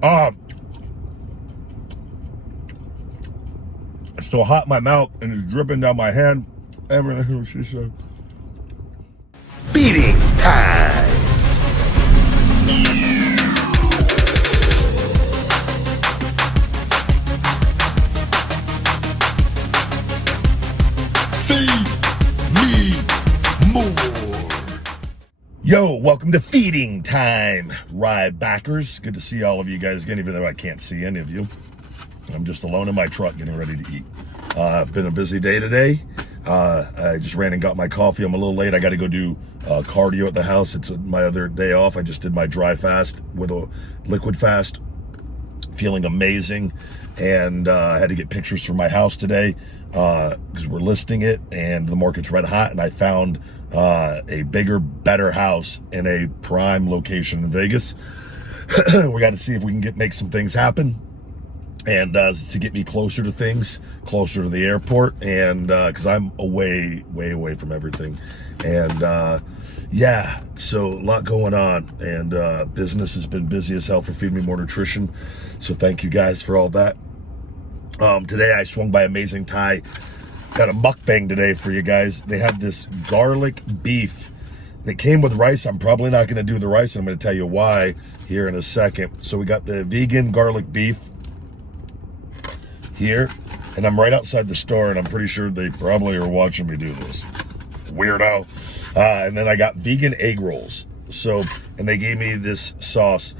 It's so hot in my mouth and it's dripping down my hand. Everything she said. Feeding time. Feed me more. Yo, welcome to Feeding Time, Rybackers. Good to see all of you guys again, even though I can't see any of you. I'm just alone in my truck getting ready to eat. Been a busy day today. I just ran and got my coffee. I'm a little late. I got to go do cardio at the house. It's my other day off. I just did my dry fast with a liquid fast. Feeling amazing. And I had to get pictures for my house today because we're listing it and the market's red hot. And I found a bigger, better house in a prime location in Vegas. We got to see if we can make some things happen. And to get me closer to things, closer to the airport, and because I'm way away from everything. And yeah, so a lot going on, and business has been busy as hell for Feed Me More Nutrition. So thank you guys for all that. Today I swung by Amazing Thai. Got a mukbang today for you guys. They had this garlic beef. It came with rice. I'm probably not going to do the rice, and I'm going to tell you why here in a second. So we got the vegan garlic beef here, and I'm right outside the store, and I'm pretty sure they probably are watching me do this. Weirdo. And then I got vegan egg rolls. So, and they gave me this sauce.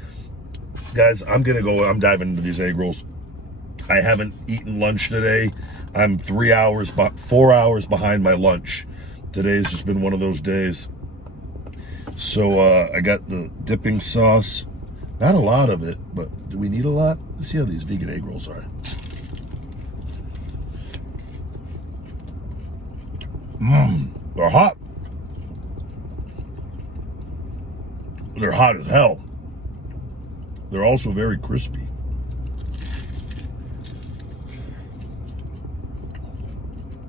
Guys, I'm diving into these egg rolls. I haven't eaten lunch today. I'm 4 hours behind my lunch. Today's just been one of those days. So I got the dipping sauce. Not a lot of it, but do we need a lot? Let's see how these vegan egg rolls are. They're hot. They're hot as hell. They're also very crispy.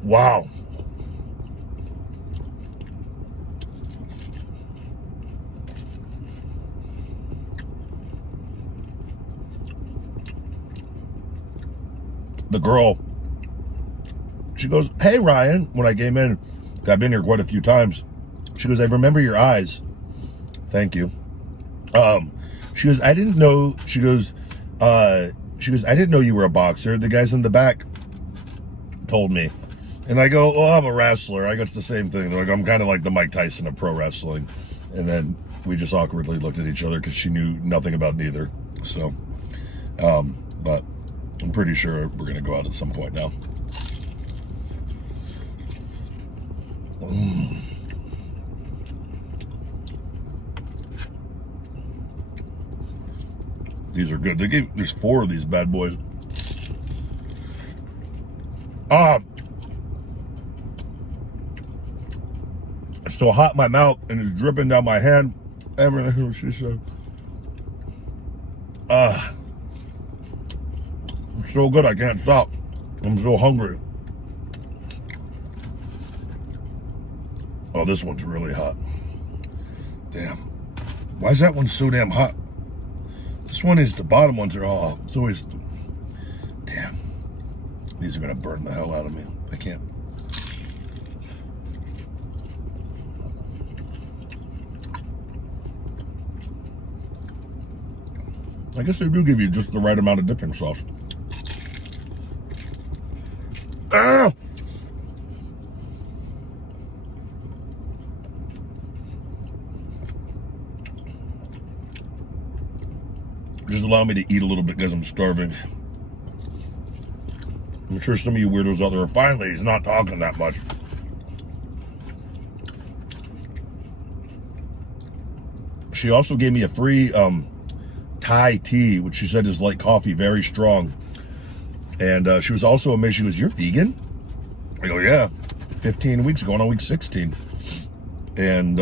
Wow. The girl, she goes, "Hey, Ryan," when I came in. I've been here quite a few times. She goes, "I remember your eyes." Thank you. She goes, "I didn't know," she goes, "I didn't know you were a boxer. The guys in the back told me." And I go, "Oh, I'm a wrestler." I go, "It's the same thing." They're like, "I'm kind of like the Mike Tyson of pro wrestling." And then we just awkwardly looked at each other because she knew nothing about neither. So, but I'm pretty sure we're going to go out at some point now. These are good. There's 4 of these bad boys. It's so hot in my mouth and it's dripping down my hand. Everything she said. It's so good I can't stop. I'm so hungry. Oh, this one's really hot. Damn. Why is that one so damn hot? This one is, the bottom ones are, it's always, damn. These are gonna burn the hell out of me. I can't. I guess they do give you just the right amount of dipping sauce. Ah! Just allow me to eat a little bit because I'm starving. I'm sure some of you weirdos out there are finally, he's not talking that much. She also gave me a free Thai tea, which she said is like coffee, very strong. And she was also amazed. She goes, "You're vegan?" I go, "Yeah, 15 weeks, going on week 16. And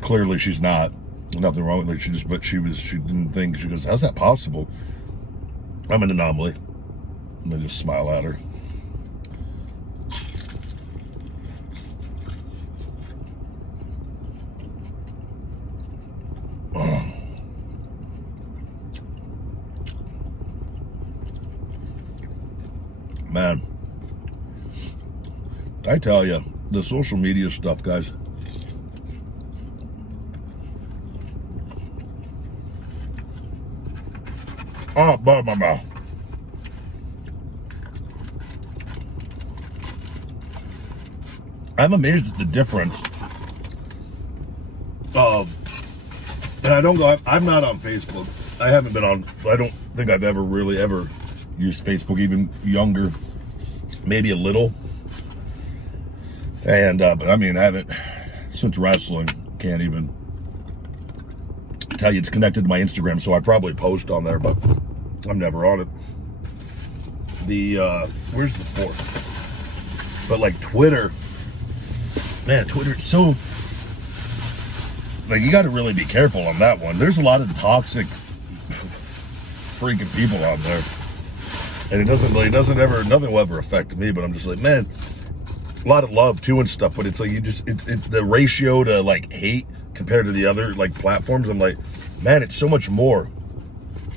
clearly she's not. Nothing wrong with it. But she didn't think, she goes, "How's that possible?" I'm an anomaly. And I just smile at her. Oh. Man, I tell you, the social media stuff, guys. Oh, blah, blah, blah. I'm amazed at the difference of, and I don't go, I'm not on Facebook. I haven't been on, I don't think I've ever really ever used Facebook, even younger, maybe a little. And, but I mean, I haven't, since wrestling, can't even tell you it's connected to my Instagram, so I probably post on there, but I'm never on it. Where's the fourth? But like Twitter, man, Twitter, it's so, like, you got to really be careful on that one. There's a lot of toxic freaking people out there. And nothing will ever affect me, but I'm just like, man, a lot of love too and stuff, but it's like, it's the ratio to like hate compared to the other like platforms. I'm like, man, it's so much more.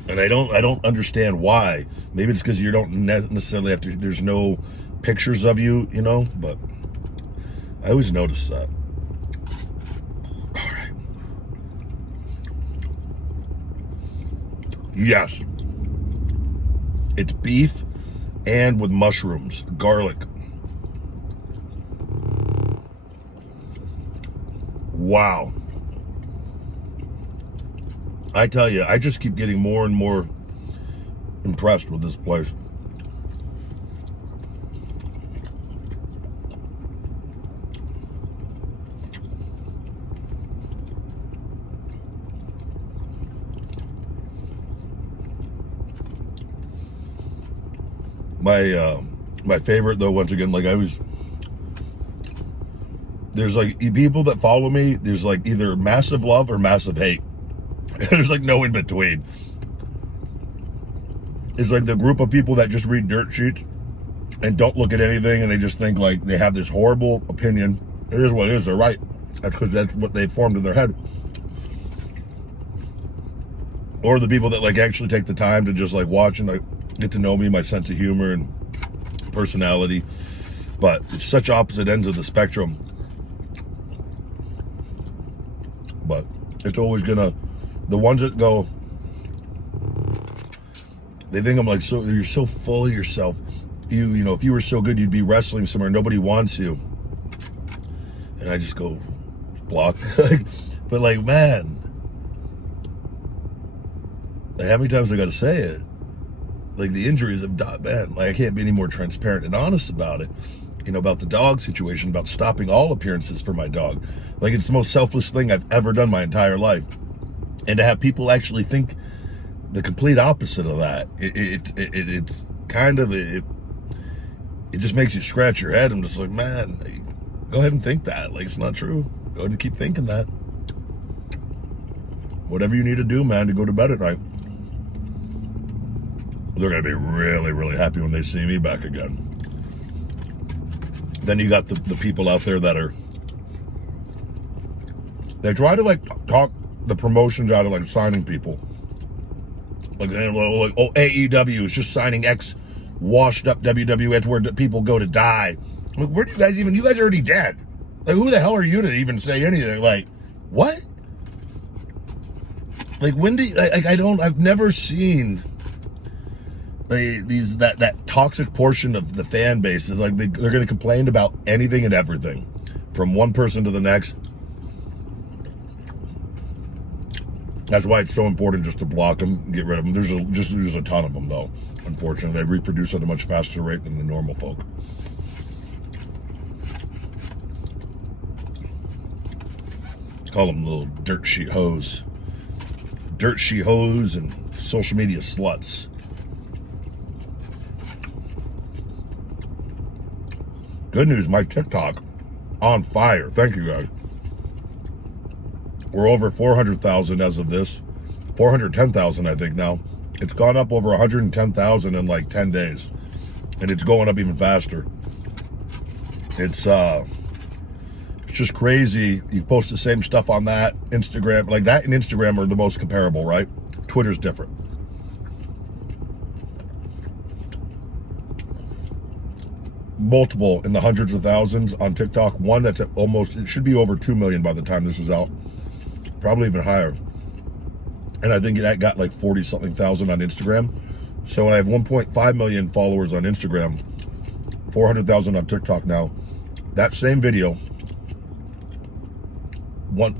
And I don't understand why. Maybe it's because you don't necessarily have to, there's no pictures of you, you know, but I always notice that. All right. Yes. It's beef and with mushrooms, garlic. Wow. I tell you, I just keep getting more and more impressed with this place. My favorite though, once again, like there's like people that follow me, there's like either massive love or massive hate. There's like no in between. It's like the group of people that just read dirt sheets and don't look at anything, and they just think like they have this horrible opinion. It is what it is, they're right. That's because that's what they formed in their head. Or the people that like actually take the time to just like watch and like get to know me, my sense of humor and personality. But it's such opposite ends of the spectrum. But it's always gonna, the ones that go, they think I'm like, so you're so full of yourself. You know, if you were so good, you'd be wrestling somewhere. Nobody wants you. And I just go, block. But like, man, like how many times I got to say it? Like the injuries have died, man. Like I can't be any more transparent and honest about it. You know, about the dog situation, about stopping all appearances for my dog. Like it's the most selfless thing I've ever done my entire life. And to have people actually think the complete opposite of that, it's kind of, it just makes you scratch your head. I'm just like, man, go ahead and think that. Like, it's not true. Go ahead and keep thinking that. Whatever you need to do, man, to go to bed at night. They're going to be really, really happy when they see me back again. Then you got the people out there that are, they try to like talk the promotions out of like signing people. Like oh, AEW is just signing X washed up WWF where people go to die. Like, where do you guys are already dead. Like, who the hell are you to even say anything? Like, what? Like, when do you, like, I've never seen that toxic portion of the fan base is like, they're going to complain about anything and everything from one person to the next. That's why it's so important just to block them and get rid of them. There's a ton of them though. Unfortunately, they reproduce at a much faster rate than the normal folk. Call them little dirt sheet hoes. Dirt sheet hoes and social media sluts. Good news, my TikTok on fire. Thank you guys. We're over 400,000 as of this. 410,000, I think now. It's gone up over 110,000 in like 10 days. And it's going up even faster. It's just crazy. You post the same stuff on that, Instagram. Like that and Instagram are the most comparable, right? Twitter's different. multiple in the hundreds of thousands on TikTok. One that's at almost, it should be over 2 million by the time this is out. Probably even higher. And I think that got like 40 something thousand on Instagram. So I have 1.5 million followers on Instagram, 400,000 on TikTok now. That same video,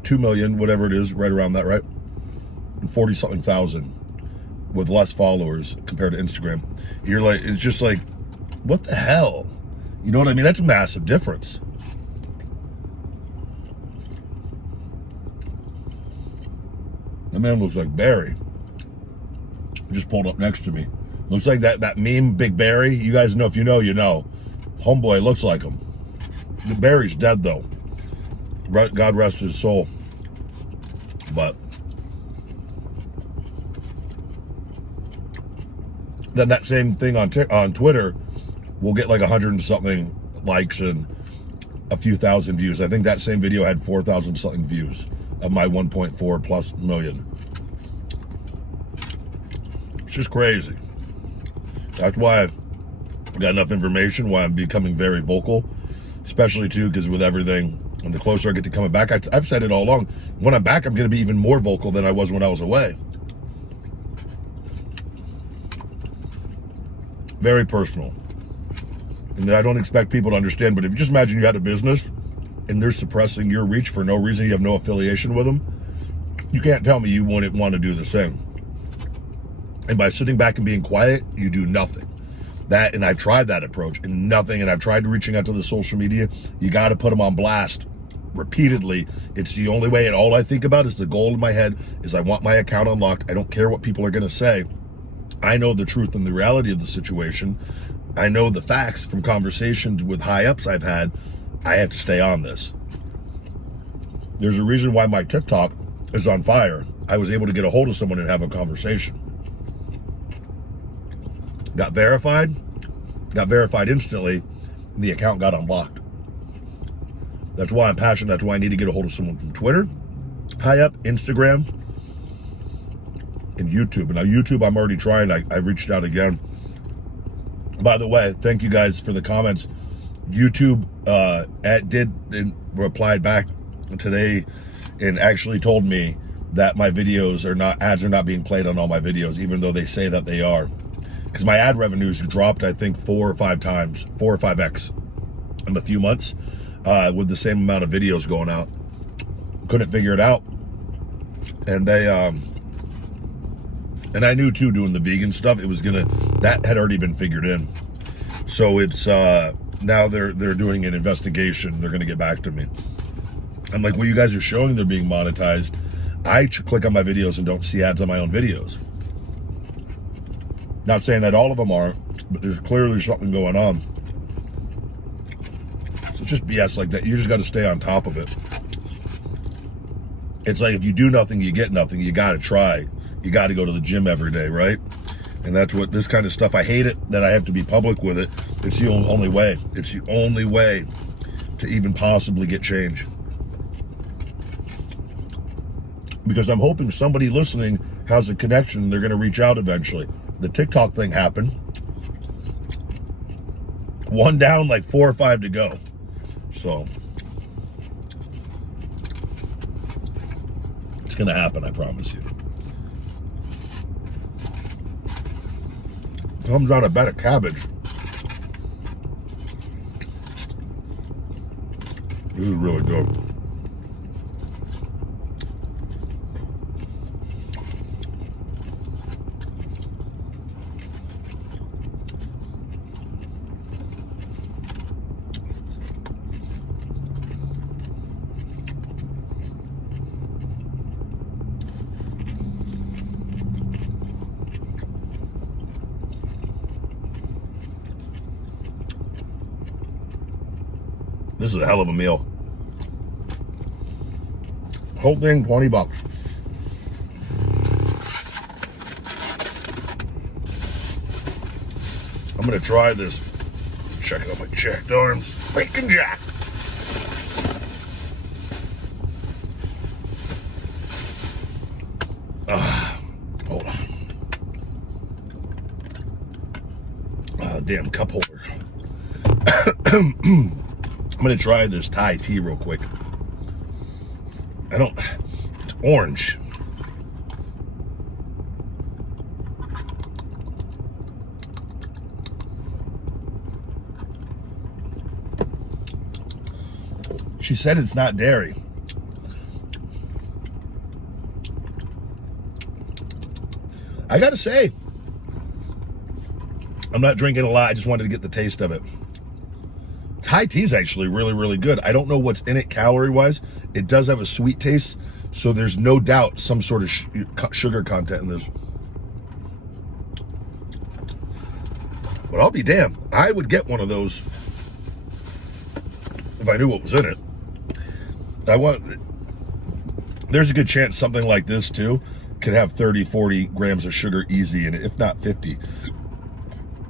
2 million, whatever it is, right around that, right? And 40 something thousand with less followers compared to Instagram. You're like, it's just like, what the hell? You know what I mean? That's a massive difference. That man looks like Barry. Just pulled up next to me. Looks like that meme, Big Barry. You guys know, if you know, you know. Homeboy looks like him. The Barry's dead though. God rest his soul. But then that same thing on Twitter will get like 100 and something likes and a few thousand views. I think that same video had 4,000 something views of my 1.4 plus million. It's just crazy. That's why I've got enough information, why I'm becoming very vocal, especially too, because with everything, and the closer I get to coming back, I've said it all along, when I'm back, I'm going to be even more vocal than I was when I was away. Very personal. And I don't expect people to understand, but if you just imagine you had a business and they're suppressing your reach for no reason, you have no affiliation with them, you can't tell me you wouldn't want to do the same. And by sitting back and being quiet, you do nothing. And I tried that approach and nothing. And I've tried reaching out to the social media. You got to put them on blast repeatedly. It's the only way. And all I think about is the goal in my head is I want my account unlocked. I don't care what people are going to say. I know the truth and the reality of the situation. I know the facts from conversations with high ups I've had. I have to stay on this. There's a reason why my TikTok is on fire. I was able to get a hold of someone and have a conversation. Got verified instantly, and the account got unlocked. That's why I'm passionate. That's why I need to get a hold of someone from Twitter, high up, Instagram, and YouTube. And now YouTube, I'm already trying. I've reached out again. By the way, thank you guys for the comments. YouTube replied back today and actually told me that my videos ads are not being played on all my videos, even though they say that they are. Because my ad revenues dropped, I think, 4 or 5x in a few months with the same amount of videos going out. Couldn't figure it out. And and I knew too, doing the vegan stuff, that had already been figured in. So it's, now they're doing an investigation. They're gonna get back to me. I'm like, well, you guys are showing they're being monetized. I click on my videos and don't see ads on my own videos. Not saying that all of them aren't, but there's clearly something going on. So it's just BS like that. You just got to stay on top of it. It's like if you do nothing, you get nothing. You got to try. You got to go to the gym every day, right? And that's what this kind of stuff, I hate it that I have to be public with it. It's the only way. It's the only way to even possibly get change. Because I'm hoping somebody listening has a connection. They're going to reach out eventually. The TikTok thing happened. One down, like 4 or 5 to go. So it's gonna happen, I promise you. Comes out a bed of cabbage. This is really good. This is a hell of a meal. Whole thing, $20. I'm gonna try this. Check out my jacked arms. Bacon jack. Hold on. Damn cup holder. I'm going to try this Thai tea real quick. It's orange. She said it's not dairy. I got to say, I'm not drinking a lot. I just wanted to get the taste of it. Thai tea is actually really, really good. I don't know what's in it calorie-wise. It does have a sweet taste, so there's no doubt some sort of sugar content in this. But I'll be damned. I would get one of those if I knew what was in it. There's a good chance something like this, too, could have 30, 40 grams of sugar easy in it, if not 50.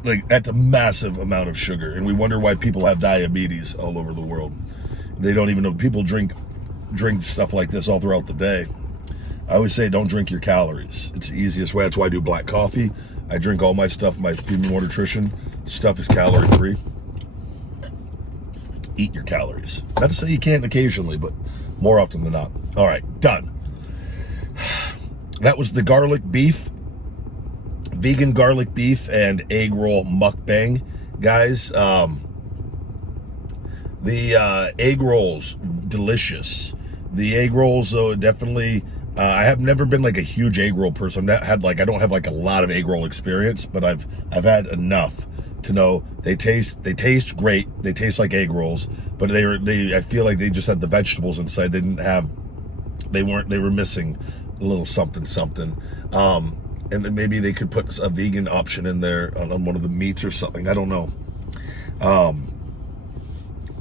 Like, that's a massive amount of sugar, and we wonder why people have diabetes all over the world. They don't even know. People drink stuff like this all throughout the day. I always say don't drink your calories. It's the easiest way. That's why I do black coffee. I drink all my stuff, my Feed Me More Nutrition stuff is calorie-free. Eat your calories. Not to say you can't occasionally, but more often than not. All right, done. That was the garlic beef. Vegan garlic beef and egg roll mukbang, guys. The egg rolls, delicious. The egg rolls, though, definitely. I have never been like a huge egg roll person. I don't have like a lot of egg roll experience, but I've had enough to know they taste great. They taste like egg rolls, but I feel like they just had the vegetables inside. They were missing a little something. And then maybe they could put a vegan option in there on one of the meats or something. I don't know.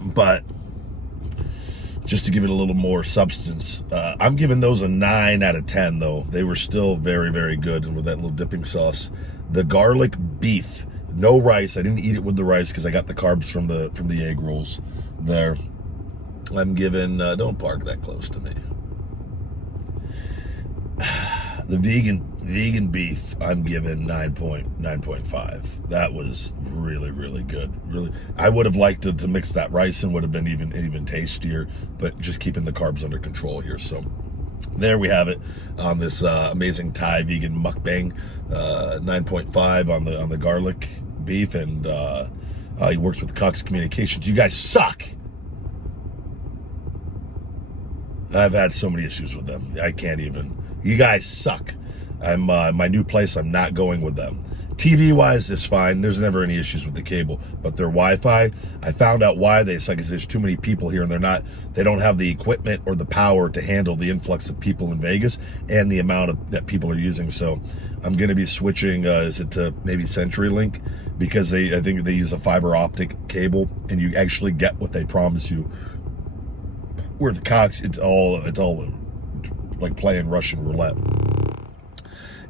But just to give it a little more substance, I'm giving those a 9 out of 10, though. They were still very, very good, and with that little dipping sauce. The garlic beef, no rice. I didn't eat it with the rice because I got the carbs from the egg rolls there. I'm giving, don't park that close to me. The vegan beef, I'm giving 9.5. That was really, really good. Really, I would have liked to mix that rice and would have been even tastier, but just keeping the carbs under control here. So there we have it on this amazing Thai vegan mukbang. 9.5 on the garlic beef, and he works with Cox Communications. You guys suck. I've had so many issues with them. I can't even. You guys suck. I'm my new place. I'm not going with them. TV wise, it's fine. There's never any issues with the cable, but their Wi-Fi, I found out why because there's too many people here, and they don't have the equipment or the power to handle the influx of people in Vegas and the amount that people are using. So I'm going to be switching. Is it to maybe CenturyLink, because I think they use a fiber optic cable, and you actually get what they promise you. Where the Cox, it's all like playing Russian roulette.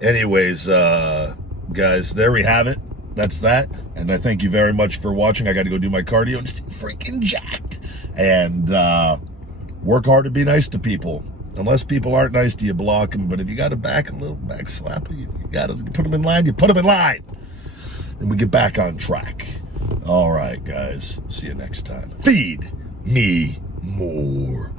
Anyways, guys, there we have it. That's that. And I thank you very much for watching. I got to go do my cardio. It's freaking jacked. And work hard to be nice to people. Unless people aren't nice to you, block them. But if you got a little back slap, you got to put them in line. You put them in line. And we get back on track. All right, guys. See you next time. Feed me more.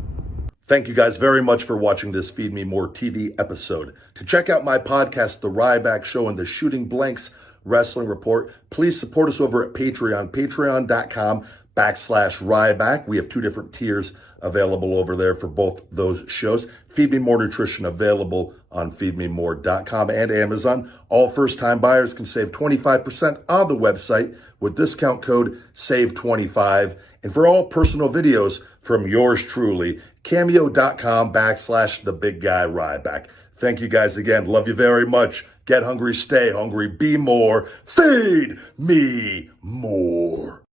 Thank you guys very much for watching this Feed Me More TV episode. To check out my podcast, The Ryback Show and the Shooting Blanks Wrestling Report, please support us over at Patreon, patreon.com/Ryback. We have 2 different tiers available over there for both those shows. Feed Me More Nutrition available on feedmemore.com and Amazon. All first-time buyers can save 25% on the website with discount code SAVE25. And for all personal videos from yours truly, cameo.com/TheBigGuyRyback. Thank you guys again. Love you very much. Get hungry, stay hungry, be more. Feed me more.